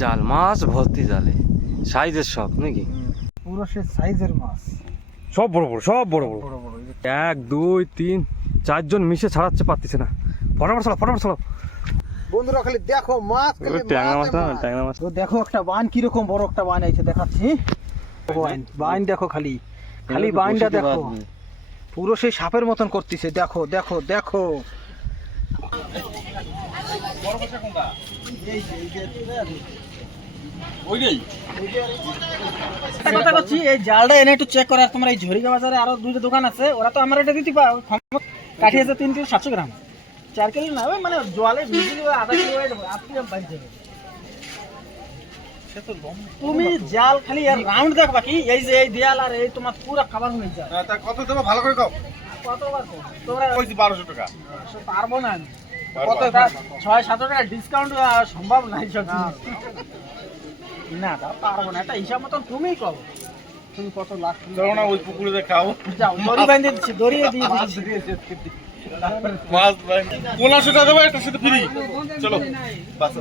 জাল মাছ ভর্তি জালে, সাইজের সব নাকি? পুরো সে সাইজের মাছ, সব বড় বড়, সব বড় বড়। বড় বড়। 1 2 3 4 জন মিশে ছাড়াচ্ছে পারতেছে না। ফটাফট ছাড়ো। বন্ধুরা খালি দেখো মাছ, খালি ট্যাংরা মাছ না, মাছ। ট্যাংরা মাছ। তো দেখো একটা বান কিরকম বড় একটা বান আছে, দেখাচ্ছি। বান দেখো, খালি বানটা দেখো, পুরো সেই সাপের মতন করতেছে। দেখো দেখো দেখো। কথা বলছি, এই জালটা এনে একটু চেক করার। তোমার এই ঝরিকা বাজারে আরো দুইটা দোকান আছে, ওরা তো আমার এটা দিতে কাঠি আছে 3 কিলো 700 গ্রাম, 4 কিলো না, ওই মানে জলে ভিজিয়ে আধা কিলো আপনি বাড়ি যাবে। তুমি জাল খালি আর রাউন্ড দেখ, বাকি এই যে এই দেয়াল আর এই তোমার পুরো খাবার হয়ে যায়। তা কত দেবো ভালো করে কও। কতবার তোমরা কইছি 1200 টাকা। পারবো না আমি। কত 6-7 টাকা ডিসকাউন্ট সম্ভব নাই সব জিনিস। না দা পারবো না, এটা হিসাব মতন তুমিই কও। তুমি কত লাখ চলো না ওই পুকুরে খাও। যাও, দড়ি বাঁধে দিচ্ছি, দড়িয়ে দিয়ে দিচ্ছি। মাছ ভাই 1500 টাকা দেবো, একটা সাথে ফ্রি। চলো বাস।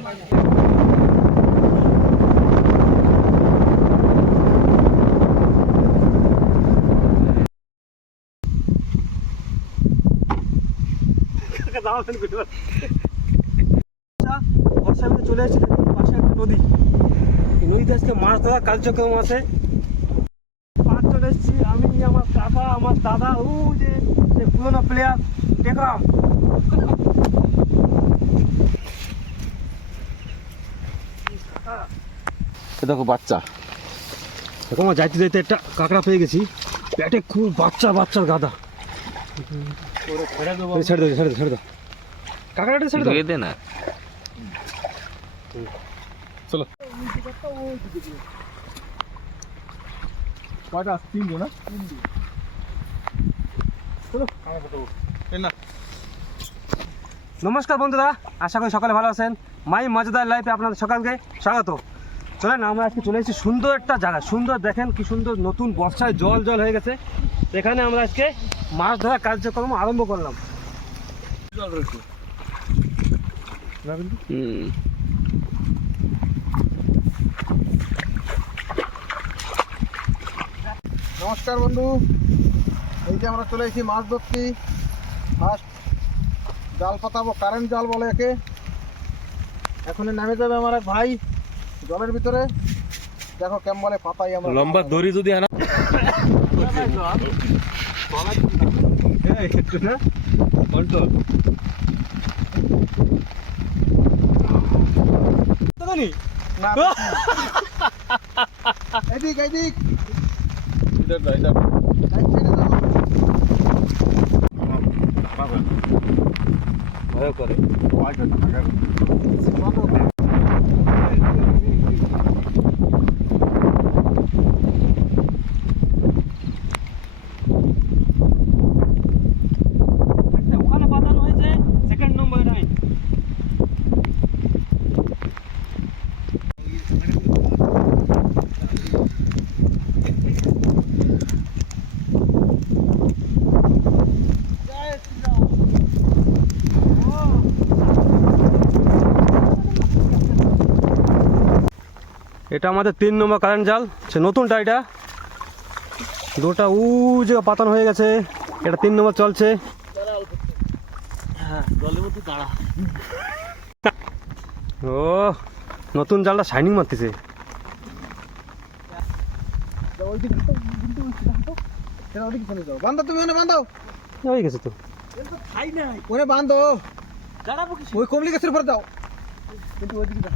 বর্ষার চলে এসেছি, পাশে একটা নদী। এই নদীতে আজকে মাছ ধরা কার্যক্রম আছে। মাছ চলে এসেছি আমি, আমার কাকা, আমার দাদা, ও যে পুরোনো প্লেয়ার টেকরাম। দেখো বাচ্চা, দেখো আমার যাইতে যাইতে একটা কাঁকড়া পেয়ে গেছি, পেটে খুব বাচ্চার গাদা। ছেড়ে দাও কাঁকড়াটা ছেড়ে দাও না। চলো। কয়টা? 3 না? চলো না। নমস্কার বন্ধুরা, আশা করি সকালে ভালো আছেন। মাই মজাদার লাইফে আপনাদের সকালকে স্বাগত। চলেন, আমরা আজকে চলে এসেছি সুন্দর একটা জায়গা। সুন্দর, দেখেন কি সুন্দর, নতুন বর্ষায় জল হয়ে গেছে। এখানে আমরা আজকে মাছ ধরার কার্যক্রম আরম্ভ করলাম। নমস্কার বন্ধু, এই যে আমরা চলে এসেছি মাছ ধরতে। ফার্স্ট জাল পাতাবো, কারেন্ট জাল বলে একে। এখন নামে যাবে আমার এক ভাই জলের ভিতরে। দেখো কেমন বলে পাতাই আমরা। লম্বা দড়ি যদি আনা এদিক এদিক করে। ওখানে পাতানো হয়েছে 2nd নম্বরে। এটা আমাদের 3 নম্বর কারেন্ট জাল, সে নতুনটা। এটা দুটা যে পাতানো হয়ে গেছে, এটা 3 নম্বর চলছে। ও নতুন জালটা শাইনিং মারতেছে। বান্ধব, তুমি ওখানে বান্ধব হয়ে গেছে তো। ওখানে বান্ধব, ওই কমলি গাছের উপরে দাও। কিন্তু ওইদিকে দাও।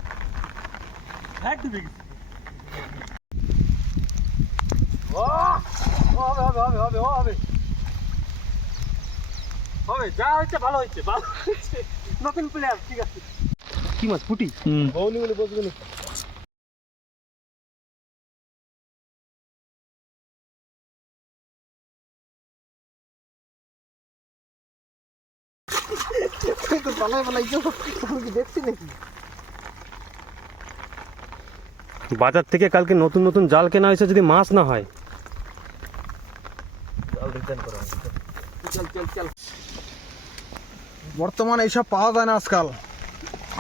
হবে যা হচ্ছে ভালো হচ্ছে, নতুন প্লেয়ার। ঠিক আছে, কি মাছ? পুটি। বউনি বলে বসবে না। দেখছি নাকি বাজার থেকে কালকে নতুন জাল কেনা হয়েছে, যদি মাছ না হয়। বর্তমানে এইসব পাওয়া যায় না আজকাল।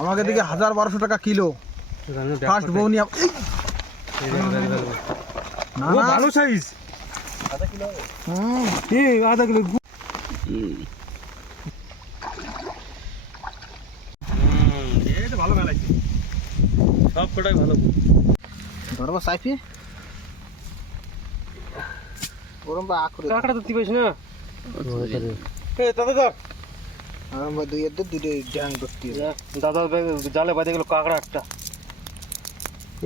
আমাকে দিকে 1000-1200 টাকা কিলো। ফার্স্ট বৌনি না ও না ভালো সাইজ হুম, আধা কিলো এটা ভালো মেলাইছে সব কটাই ভালো ধরবো সাইফি ওরম বা আকুরে কাঁকড়া তো দিবেছ না আরম বা দুই এদের দুটো ড্যাং ধরতে দাদা জালে বাঁধে গেল কাঁকড়া একটা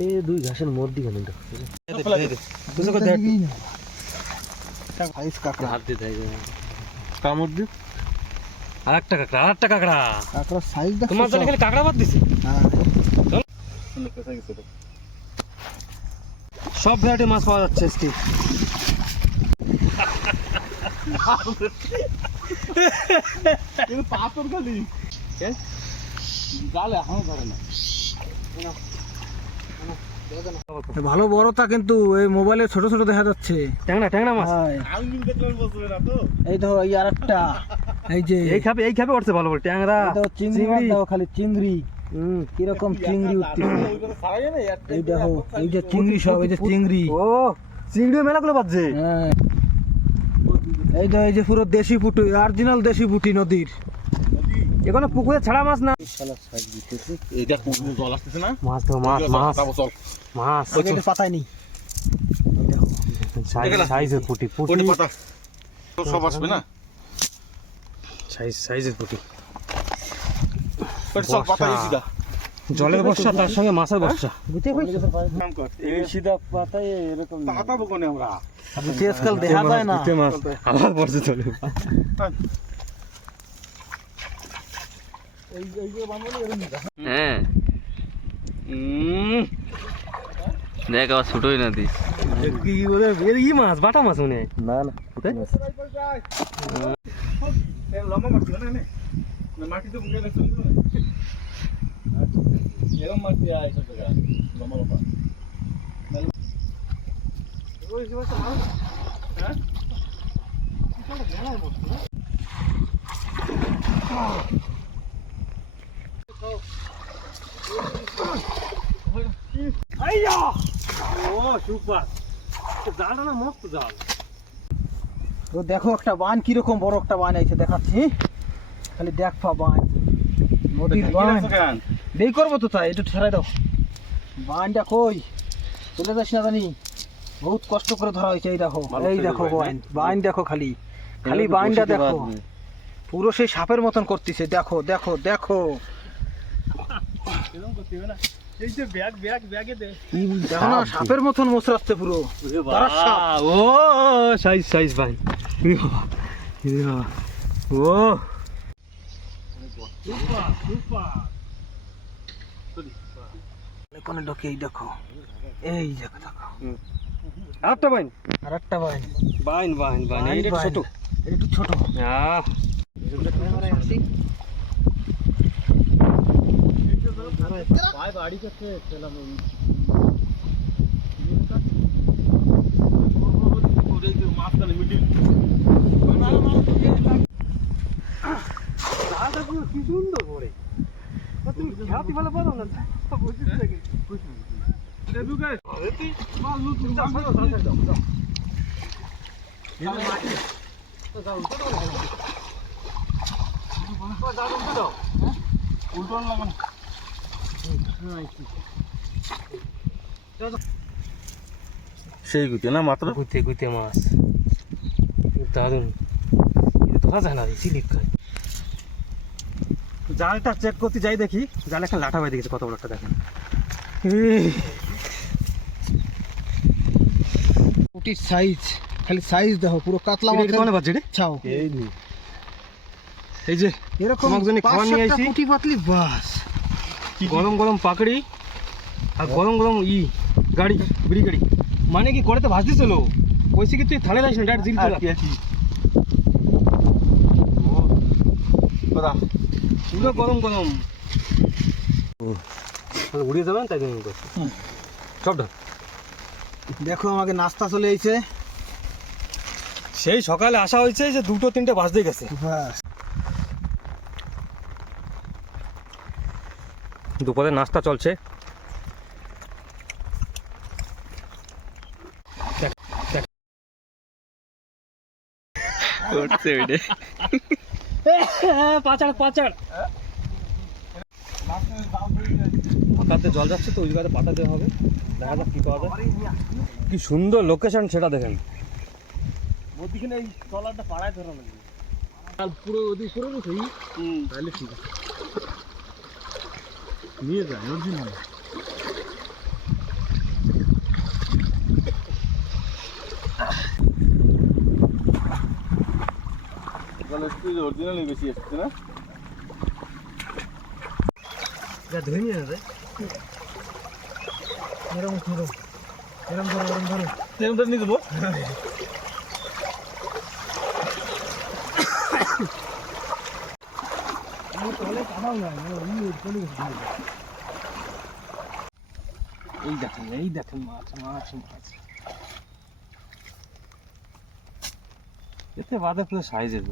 এই দুই ঘাসের মধ্যে কেন সাইজ কাঁকড়া হাত দিয়ে দেয় কামড় দি আরেকটা কাঁকড়া কাঁকড়া সাইজ দেখ তোমার জালে খালি কাঁকড়া বাদ দিছে হ্যাঁ সব ভ্যারাইটি মাছ পাওয়া যাচ্ছে আজকে কিন্তু পাথর খালি জালে এখনো ধরে না ভালো বড়টা কিন্তু এই মোবাইলে ছোট ছোট দেখা যাচ্ছে ট্যাংরা মাছ আমি দেখলাম বসবে না তো এই ধরো এই আরেকটা এই যে এই খাবে উঠছে ভালো বলে ট্যাংরা এই দেখো চিংড়ি মাছ দেখো খালি চিংড়ি কিরকম চিংড়ি উঠছে এই দেখো এই যে চিংড়ি সব এই যে চিংড়ি ও চিংড়ি মেলাগুলো বাজছে হ্যাঁ এই তো এই যে পুরো দেশি পুঁটি অরিজিনাল দেশি পুঁটি নদীর এখানে পুকুরে ছাড়া মাছ না এই দেখ পুকুরে জল আসতেছে না মাছ তো মাছ চল মাছ এটা পাতায় নি সাইজের পুটি ওটা পাতা তো সব আসবে না সাইজের পুটি ওটা সব পাতা সিধা জলের বর্ষা তার সঙ্গে মাছের বর্ষা বুঝতে পারছিস এই সিধা পাতায় এরকম পাতা বকনে আমরা আজকাল দেখা যায় না বুঝতে মাছ আবার বর্ষা চলে হ্যাঁ দেখ আবার ছোটই না দিস কি বলে এর ই মাছ বাটা মাছ মনে হয় না না লম্বা মাছ না না মাটি তো বুকে রাখছেন এরকম মাটি আয় সব জায়গা লম্বা লম্বা আইয়া ও সুপার জালটা না মস্ত জাল তো দেখো একটা বান কিরকম বড় একটা বান আছে দেখাচ্ছি খালি দেখবা বান নদীর বান বেই করবো তো তাই একটু ছেড়ে দাও বানটা কই চলে যাস না জানি বহুত কষ্ট করে ধরা হয়েছে এই দেখো বান দেখো খালি খালি বানটা দেখো পুরো সেই সাপের মতন করতেছে দেখো দেখো দেখো এই যে ব্যাগে দে দেখো না সাপের মতন মোচড়াচ্ছে পুরো তারা সাপ। ও সাইজ ভাই ও কোনে ঢোকে এই দেখো এই দেখো দেখো আরেকটা বাইন আর একটা বান বাইন এইটা ছোট একটু ছোট আহ মাঝখানে মিডিল কি সুন্দর করে তুমি খেয়াতি ভালো পারো না বুঝছিস নাকি সেই গুতে না মাত্র গুতে মাছ দারুন এটা ধরা যায় না সিলিপ খায় জালটা চেক করতে যাই দেখি জাল একটা লাঠা বাইরে গেছে কত বড় একটা দেখেন পুটির সাইজ খালি সাইজ দেখো পুরো কাতলা এটা মাছ কোনে বাজে রে ছাও এই যে এরকম তোমাকে জন্য খাবার নিয়ে আইছি পুটি পাতলি বাস গরম পাকড়ি আর গরম গাড়ি বিড়ি গাড়ি মানে কি কড়াতে ভাজতেছিল ওইসে কি তুই থালে যাইস না ডাইরেক্ট জিল তোলা পুরো গরম উড়িয়ে যাবেন তাই জন্য সব ঢাক দেখো আমাকে নাস্তা চলে এসেছে সেই সকালে আসা হয়েছে যে 2-3 বাজতে গেছে বাস দুপুরে নাস্তা চলছে করছে ওইটা পাচার পাচার পাতাতে জল যাচ্ছে তো ওই জায়গাতে পাতা দেওয়া হবে, দেখা যাক কি পাওয়া যায়। কি সুন্দর লোকেশন সেটা দেখেন। মধ্যিখানে এই ট্রলারটা পাড়ায় ধরা লাগবে, আর পুরো ওদিক করে রেখে তাহলে ঠিক আছে, নিয়ে যায় অরিজিনাল। অরিজিনালি বেশি এসছে না? যা ধরে নিয়ে যাবে এরম ধরো, এরম ধরো, এরম ধরো। ট্রেনটা নিয়ে দেবো। এই দেখেন মাছ মাছ মাছ, এতে বাদে পুরো সাইজের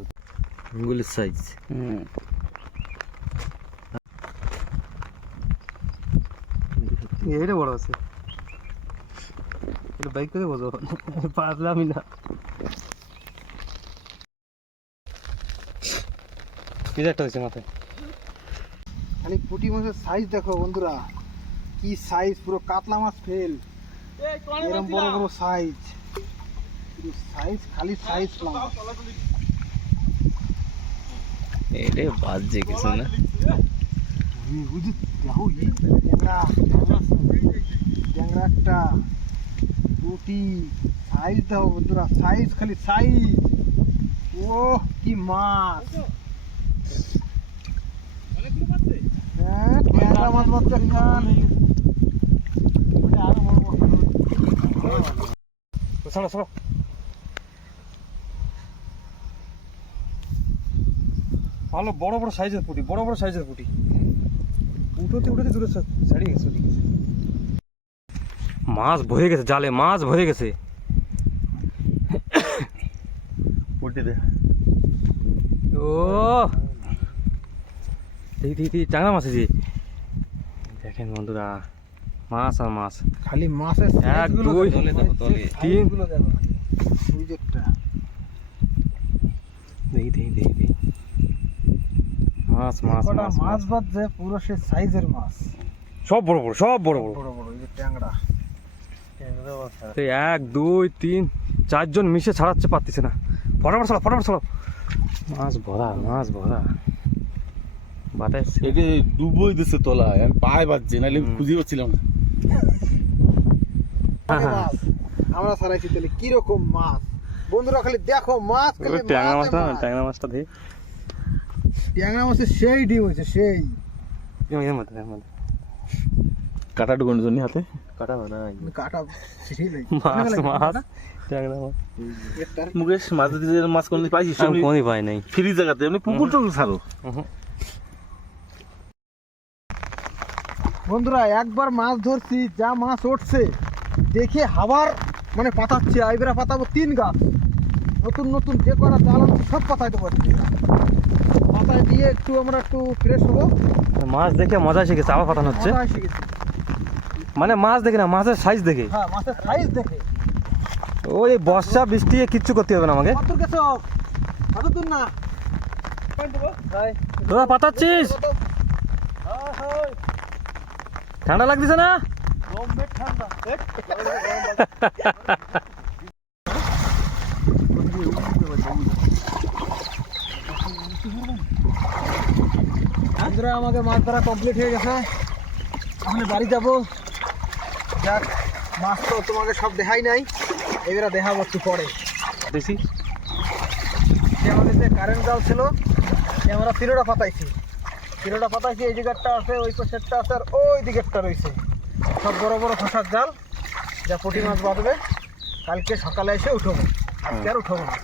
আঙ্গুলের সাইজ। এটা বড় আছে, এটা বাইক করে বোঝো, পারলামই না। এটা একটা হয়েছে মাথায়। খালি পুঁটি মাছের সাইজ দেখো বন্ধুরা, কি সাইজ, পুরো কাতলা মাছ ফেল, এরকম বড় বড় সাইজ, সাইজ খালি সাইজ মাছ। এটা বাজছে কিছু না। ট্যাংরা একটা, পুঁটি, সাইজ দাও বন্ধুরা, সাইজ খালি সাইজ। ও কি মাছ, হ্যাঁ ট্যাংরা মাছ বাচ্চা খান। ছাড়ো ছাড়ো, ভালো বড় বড় সাইজের পুঁটি, বড় বড় সাইজের পুঁটি, উঠোতে উঠোতে দূরে ছাড়িয়ে গেছে। মাছ বয়ে গেছে জালে, মাছ বয়ে গেছে। উল্টে দে। ও দেখি চাঙা মাছ আছে, দেখেন বন্ধুরা, মাছ আর মাছ। খালি মাছের এক দুই তিন, দেখি মাছ মাছ মাছ মাছ বাজছে পুরো সে সাইজের মাছ, সব বড় বড়, সব বড় বড়। বড় বড় এই যে ট্যাংরা। এই এক দুই তিন চারজন মিশে ছাড়াচ্ছে, পারতেছে না। ফটাফট ছাড়ো, ফটাফট ছাড়ো। মাছ ভরা, মাছ ভরা বাতাস। এটা ডুবোই দিচ্ছে তলায়, আমি পায়ে বাজছে, নাহলে খুঁজে পাচ্ছিলাম না। মাছ আমরা ছাড়াইছি, তাহলে কিরকম মাছ বন্ধুরা, খালি দেখো মাছ, খালি ট্যাংরা মাছ, মাছটা, মাছ। ট্যাংরা মাছটা দেখি, ট্যাংরা মাছের সেই ডিম হয়েছে, সেই এর মধ্যে কাটা ঢুকানোর জন্য হাতে কাটা বানাই। কাটা ছিঁড়ে নেই। মাছ মাছ ট্যাংরা মাছ মুকেশ মাছ দিতে মাছ কোনদিন পাইছিস? আমি কোনই পাই নাই। ফ্রি জায়গাতে এমনি পুকুর টুকুর ছাড়ো। বন্ধুরা একবার মাছ ধরছি, যা মাছ উঠছে দেখে হাবার মানে পাতাচ্ছে, আইবেরা পাতাবো 3 গাছ, নতুন নতুন যে করা জাল আছে সব পাতাইতে পারছি, পাতায় দিয়ে একটু আমরা একটু ফ্রেশ হবো। মাছ দেখে মজা শিখেছে, আবার পাঠানো হচ্ছে। মজা এসে গেছে। মানে মাছ দেখে না, মাছের সাইজ দেখে। হ্যাঁ মাছের সাইজ দেখে। ওই বর্ষা বৃষ্টি কিচ্ছু করতে হবে না আমাকে। কত দূর গেছো? কত দূর না? তোরা পাঠাচ্ছিস, ঠান্ডা লাগতেছে না? বন্ধুরা আমাকে মাছ ধরা কমপ্লিট হয়ে গেছে, এখন বাড়ি যাবো। যাক মাছ তো তোমাকে সব দেখাই নাই, এবারে দেখাবো একটু পরে। দেখি যে আমাদের যে কারেন্ট জাল ছিল, আমরা 3টা পাতাইছি, 3টা পাতাইছি। এই দিকেরটা আছে, ওই পাশেরটা আছে, আর ওই দিকেরটা রয়েছে, সব বড় বড় ফাঁসার জাল, যা পুঁটি মাছ বাঁধবে। কালকে সকালে এসে উঠবো, আজকে আর উঠবো না।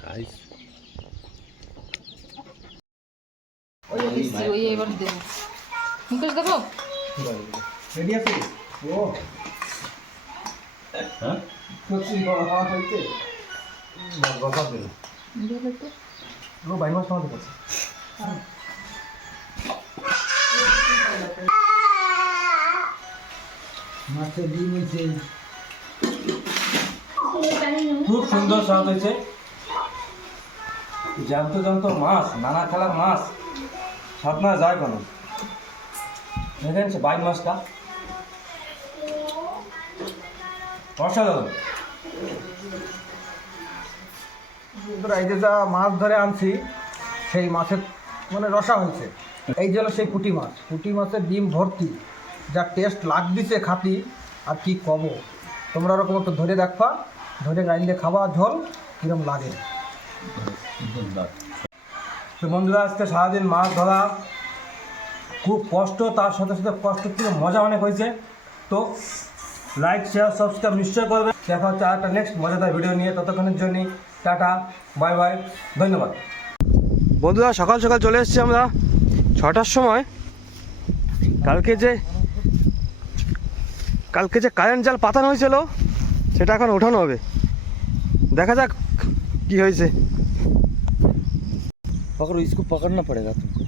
সাইজ ওই এবার দেবো। মুকেশ দেবো রেডি আছে ও হ্যাঁ সত্যি বড় হাওয়া হইছে বসা দিন ও ভাই মাছ খাওয়াতে পারছে মাছের ডিম হয়েছে খুব সুন্দর স্বাদ হয়েছে জ্যান্ত জ্যান্ত মাছ নানা খেলার মাছ স্বাদ না যায় কেন দেখেন সে বাইক মাছটা অসাধারণ। এই যে যা মাছ ধরে আনছি সেই মাছের মানে রসা হয়েছে এই যে হলো সেই পুঁটি মাছ পুঁটি মাছের ডিম ভর্তি যা টেস্ট লাগতেছে খাতি আর কি কব তোমরা ওরকম একটু ধরে দেখবা ধরে গাইলে খাবা ঝোল কিরম লাগে তো বন্ধুরা আজকে সারাদিন মাছ ধরা খুব কষ্ট, তার সাথে সাথে কষ্ট থেকে মজা অনেক হয়েছে। তো লাইক শেয়ার সাবস্ক্রাইব নিশ্চয় করবে। দেখা হচ্ছে আর একটা নেক্সট মজাদার ভিডিও নিয়ে, ততক্ষণের জন্য টাটা বাই বাই, ধন্যবাদ। বন্ধুরা সকাল সকাল চলে এসেছি আমরা 6টার সময়। কালকে যে কারেন্ট জাল পাতানো হয়েছিল সেটা এখন ওঠানো হবে, দেখা যাক কি হয়েছে। पकड़ो इसको पकड़ना पड़ेगा तुमको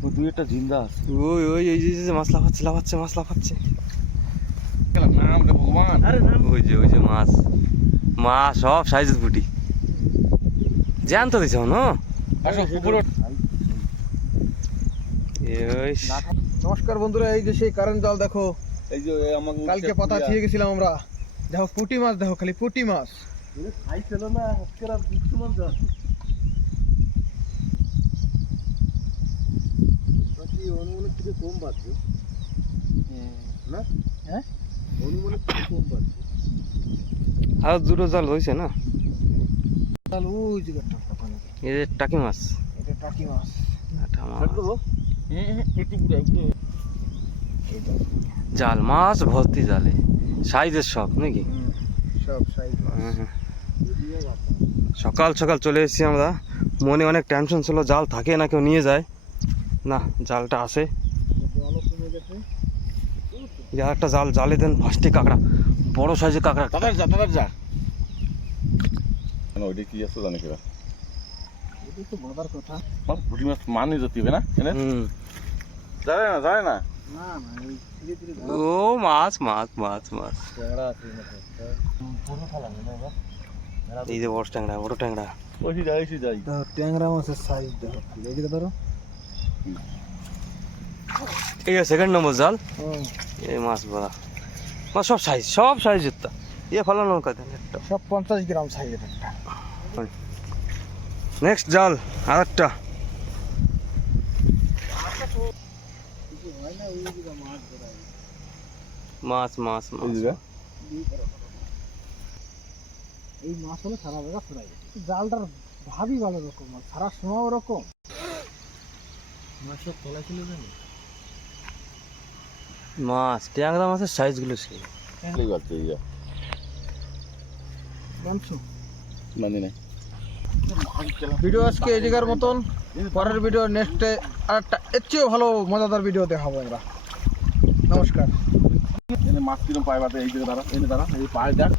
वो दुईटा जिंदा আছে ওই ওই ওই যে মাছ লাফাচ্ছে লাফাচ্ছে মাছ লাফাচ্ছে। नाम रे भगवान ওই যে মাছ মাছ সব সাইজের পুটি জ্যান্ত দিছ না। আসো উপরে ওই নমস্কার বন্ধুরা, এই যে সেই কারেন্ট জাল দেখো এই যে আমাকে কালকে পাতা ছিঁড়ে গেছিলাম আমরা। দেখো পুঁটি মাছ, দেখো খালি পুঁটি মাছ। খাইছিল না আজকে আর দুঃখমান যা বাকি অনুমানের থেকে কম বাজছে না হ্যাঁ অনুমানের থেকে কম বাজছে আর দুটো জাল হয়েছে না। জাল ওই যে একটা ওখানে, এই যে টাকি মাছ, এটা টাকি মাছ। একটা মাছ। ছেড়ে দেবো একটু পুরো জাল মাছ ভর্তি জালে সাইজের সব নাকি। সব সাইজ মাছ। সকাল সকাল চলে এসেছি আমরা, মনে অনেক টেনশন ছিল জাল থাকে না কেউ নিয়ে যায়, না জালটা আসে। জলও কমে গেছে। এই আর একটা জাল, জালে দেন ফার্স্টে কাঁকড়া, বড় সাইজের কাঁকড়া। দাদার যা না ওইটা কি আছে জানি কিরা এটা তো বাঁধার কথা। মাছ পুঁটি মাছ মানে যেতে হবে না এনে হুম, যায় না না না এই ধীরে ধীরে ও মাছ মাছ মাছ মাছ। ট্যাংরা আছে মতো পুরো খালা না এবার এই যে বড় ট্যাংরা, বড় ট্যাংরা। ওইটি যাই দেখো ট্যাংরা মাছের সাইজ দেখো, এদিকে ধরো। এই সেকেন্ড নম্বর জাল, হুম, এই মাছ বড়া মাছ সব সাইজ জুতা ইয়ে ফলানো কথা একটা। সব 50 গ্রাম সাইজের একটা। নেক্সট জাল আর একটা। মাছ মাছ এই মাছ জায়গা এই মাছ হলে সারা জায়গা ছড়াই। জালটার ভাবই ভালো রকম, আর সারা সময় ওরকম মাছের তলা ছিল জানি। মাছ ট্যাংরা মাছের সাইজগুলো ছিল। এই বাচ্চা ইয়া জানছো মানে নাই ভিডিও আজকে এই জায়গার মতন। পরের ভিডিও নেক্সটে আরেকটা এর চেয়েও ভালো মজাদার ভিডিও দেখাবো আমরা। নমস্কার। এনে মাছ কিরম পায় বাতে এই জায়গা দাঁড়া এই পায়ে দেখ